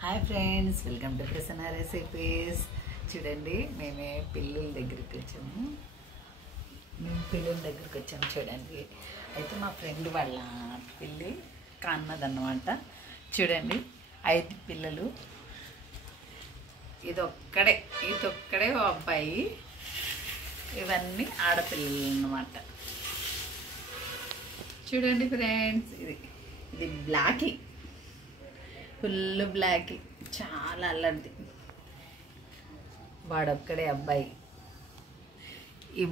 Hi friends, welcome to Prasanna recipes. చూడండి, మేమే పిల్లల దగ్గరికి వచ్చాము. చూడండి. అయితే మా ఫ్రెండ్ వాళ్ళ పిల్లి కాన్నదన్నమాట. చూడండి, 5 పిల్లలు. ఇదొక్కడే ఓ అబ్బాయి. ఇవన్నీ ఆడపిల్లలు అన్నమాట. చూడండి ఫ్రెండ్స్, ఇది బ్లాకీ, ఫుల్ బ్లాక్, చాలా అల్లరిది. వాడొక్కడే అబ్బాయి. ఈ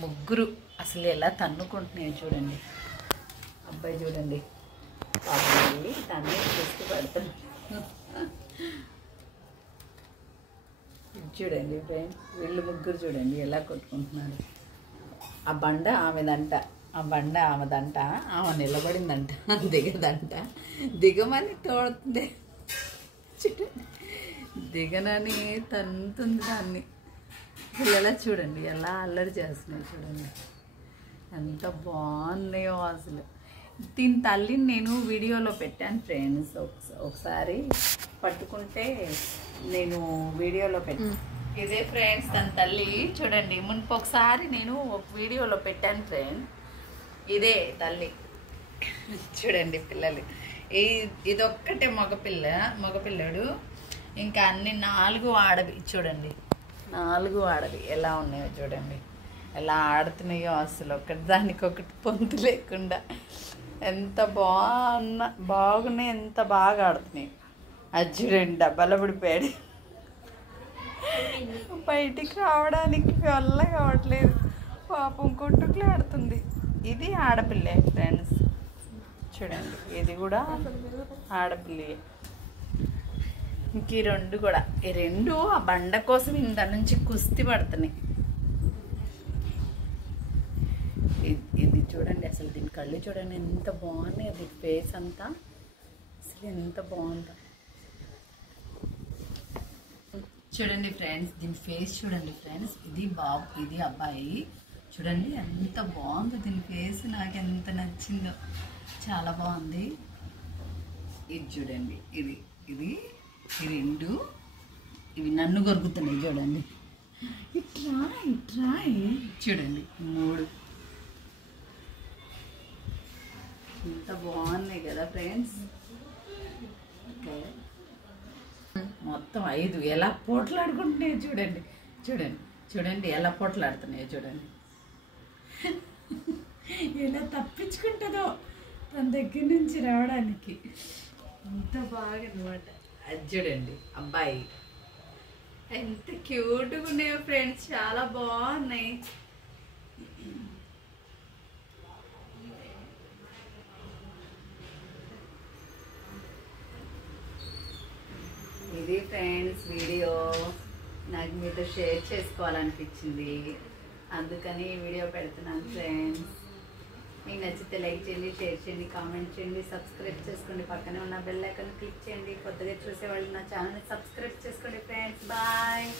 ముగ్గురు అసలు ఎలా తన్నుకుంటున్నాయి చూడండి. అబ్బాయి చూడండి, పాపం తన్నే చూస్తూ పడుతుంది. చూడండి ఫ్రెండ్స్, వీళ్ళు ముగ్గురు చూడండి ఎలా కొట్టుకుంటున్నారు. ఆ బండ ఆమెదంట, ఆమె నిలబడిందంట, దిగదంట. దిగమని తోడుతుంది, దిగనని తంతుంది దాన్ని. పిల్లలా చూడండి ఎలా అల్లరి చేస్తున్నాయి చూడండి, ఎంత బాగున్నాయో అసలు. దీని తల్లిని నేను వీడియోలో పెట్టాను ఫ్రెండ్స్. ఒకసారి పట్టుకుంటే నేను వీడియోలో పెట్టాను. ఇదే ఫ్రెండ్స్ తన తల్లి. చూడండి, మునుపు ఒకసారి నేను ఒక వీడియోలో పెట్టాను ఫ్రెండ్స్. ఇదే తల్లి. చూడండి పిల్లలు, ఇదొక్కటే మగపిల్లడు. ఇంకా అన్ని 4 ఆడవి. చూడండి, 4 ఆడవి ఎలా ఉన్నాయో చూడండి, ఎలా ఆడుతున్నాయో అసలు. దానికొకటి పొంతు లేకుండా ఎంత బాగున్నాయి, ఎంత బాగా ఆడుతున్నాయి. అది చూడండి, డబ్బాలో పడిపోయాడు. బయటికి రావడానికి వల్ల కావట్లేదు, పాపం కొట్టుకులు ఆడుతుంది. ఇది ఆడపిల్లే ఫ్రెండ్స్. చూడండి, ఇది కూడా ఆడపిల్లే. ఇంక ఈ 2 కూడా, ఈ 2 ఆ బండ కోసం ఇంత నుంచి కుస్తీ పడుతున్నాయి. ఇది చూడండి, అసలు దీని కళ్ళు చూడండి ఎంత బాగున్నాయి. అది ఫేస్ అంతా అసలు ఎంత బాగుందో చూడండి ఫ్రెండ్స్. దీని ఫేస్ చూడండి ఫ్రెండ్స్. ఇది అబ్బాయి. చూడండి ఎంత బాగుందో దీని ఫేస్, నాకు ఎంత నచ్చిందో, చాలా బాగుంది. ఇది చూడండి, ఈ 2 ఇవి నన్ను కొరుకుతున్నాయి చూడండి. ఇట్లా చూడండి, 3 ఎంత బాగున్నాయి కదా ఫ్రెండ్స్. ఓకే, మొత్తం 5 ఎలా పోట్లాడుకుంటున్నాయి చూడండి. చూడండి ఎలా పోట్లాడుతున్నాయో చూడండి. ఎలా తప్పించుకుంటుందో తన దగ్గర నుంచి రావడానికి. ఎంత బాగా అనమాట. అది చూడండి అబ్బాయి, ఎంత క్యూట్గా ఉన్నాయో ఫ్రెండ్స్, చాలా బాగున్నాయి. ఇది ఫ్రెండ్స్ వీడియో, నాకు మీతో షేర్ చేసుకోవాలనిపించింది, అందుకని వీడియో పెడుతున్నాను ఫ్రెండ్స్. మీకు నచ్చితే లైక్ చేయండి, షేర్ చేయండి, కామెంట్ చేయండి, సబ్స్క్రైబ్ చేసుకోండి. పక్కనే ఉన్న బెల్ ఐకాన్ క్లిక్ చేయండి. కొత్తగా చూసేవాళ్ళు నా ఛానల్ని సబ్స్క్రైబ్ చేసుకోండి ఫ్రెండ్స్. బాయ్.